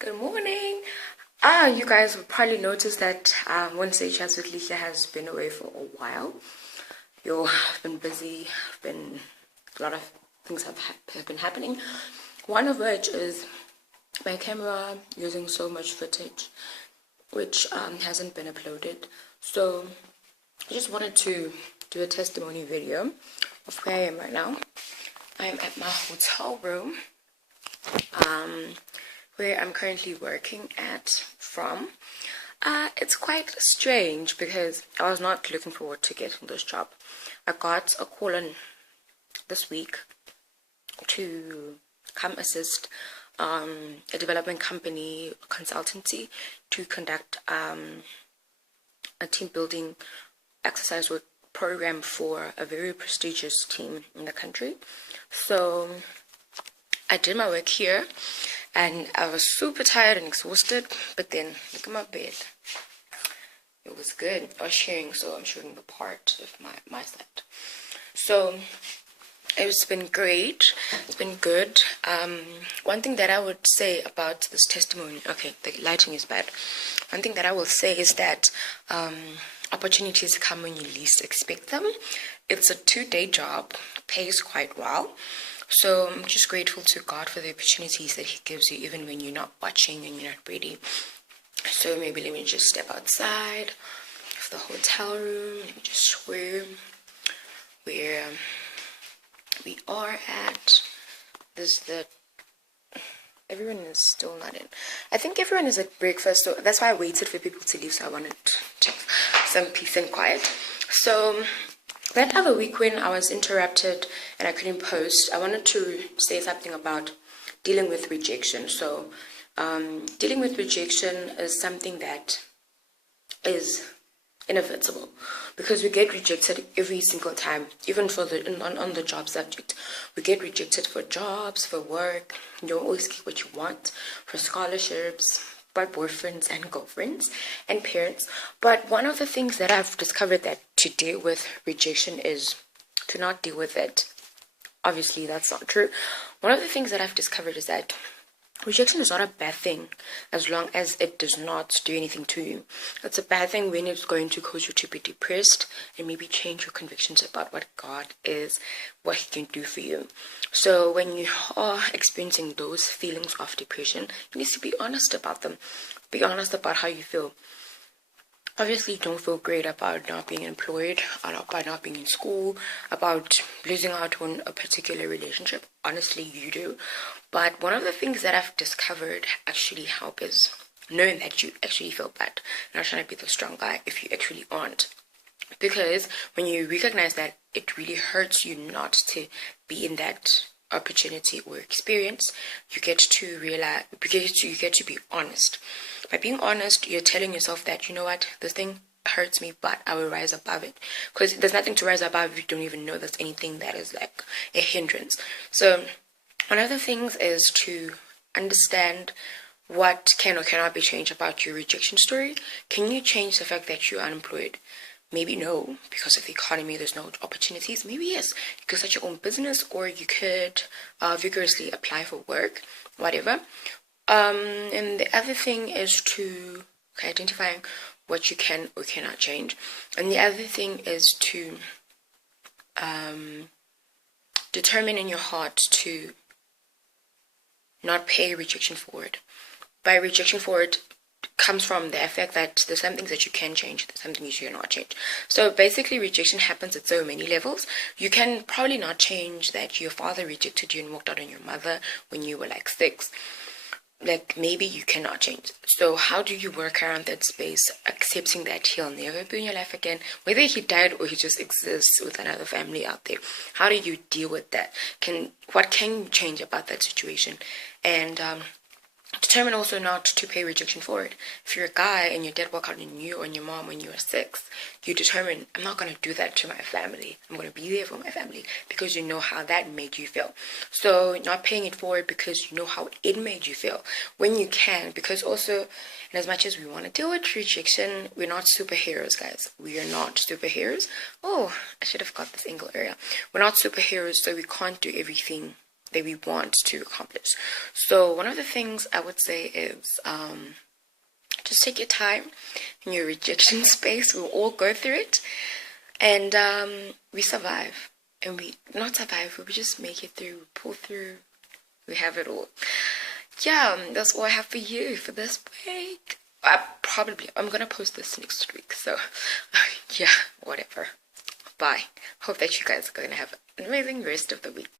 Good morning. You guys will probably notice that Wednesday Chats with Lihle has been away for a while. I've been busy. A lot of things have been happening. One of which is my camera using so much footage, which hasn't been uploaded. So I just wanted to do a testimony video of where I am right now. I am at my hotel room. Where I'm currently working from. It's quite strange because I was not looking forward to getting this job. I got a call in this week to come assist a development company consultancy to conduct a team building exercise work program for a very prestigious team in the country. So I did my work here. And I was super tired and exhausted, but then look at my bed. It was good. I was sharing, so I'm showing the part of my side. So it's been great. It's been good. One thing that I would say about this testimony, okay, the lighting is bad. One thing that I will say is that opportunities come when you least expect them. It's a 2-day job, pays quite well. So I'm just grateful to God for the opportunities that He gives you, even when you're not watching and you're not ready. So maybe let me just step outside of the hotel room. Let me just show you where we are at. Everyone is still not in. I think everyone is at breakfast, so that's why I waited for people to leave, so I wanted to have some peace and quiet. So that other week when I was interrupted and I couldn't post, I wanted to say something about dealing with rejection. So dealing with rejection is something that is inevitable because we get rejected every single time, even for on the job subject. We get rejected for jobs, for work. You don't always get what you want, for scholarships, by boyfriends and girlfriends and parents. But one of the things that I've discovered that to deal with rejection is to not deal with it. Obviously, that's not true. One of the things that I've discovered is that rejection is not a bad thing as long as it does not do anything to you. It's a bad thing when it's going to cause you to be depressed and maybe change your convictions about what God is, what He can do for you. So when you are experiencing those feelings of depression, you need to be honest about them. Be honest about how you feel. Obviously, you don't feel great about not being employed, about not being in school, about losing out on a particular relationship. Honestly, you do. But one of the things that I've discovered actually help is knowing that you actually feel bad. Not trying to be the strong guy if you actually aren't. Because when you recognize that it really hurts you not to be in that opportunity or experience, you get to realize, you get to be honest. By being honest, you're telling yourself that, you know what, this thing hurts me, but I will rise above it. Because there's nothing to rise above if you don't even know there's anything that is like a hindrance. So one of the things is to understand what can or cannot be changed about your rejection story. Can you change the fact that you're unemployed? Maybe no, because of the economy, there's no opportunities. Maybe yes, you could start your own business, or you could vigorously apply for work, whatever. And the other thing is to identifying what you can or cannot change. And the other thing is to determine in your heart to not pay rejection forward. By rejection forward comes from the effect that there's some things that you can change, there's some things you cannot change. So basically rejection happens at so many levels. You can probably not change that your father rejected you and walked out on your mother when you were like 6. Like maybe you cannot change. So how do you work around that space, accepting that he'll never be in your life again, whether he died or he just exists with another family out there? How do you deal with that? What can you change about that situation? And determine also not to pay rejection forward. If you're a guy and your dad walked out on you or on your mom when you were 6, you determine, I'm not going to do that to my family. I'm going to be there for my family because you know how that made you feel. So not paying it forward because you know how it made you feel when you can. Because also, and as much as we want to deal with rejection, we're not superheroes, guys. We are not superheroes. Oh, I should have got this angle area. We're not superheroes, so we can't do everything that we want to accomplish. So one of the things I would say is just take your time in your rejection space. We'll all go through it, and we survive, and we not survive, we just make it through, we pull through, we have it all. Yeah, that's all I have for you for this week. I'm gonna post this next week, so yeah, whatever. Bye. Hope that you guys are gonna have an amazing rest of the week.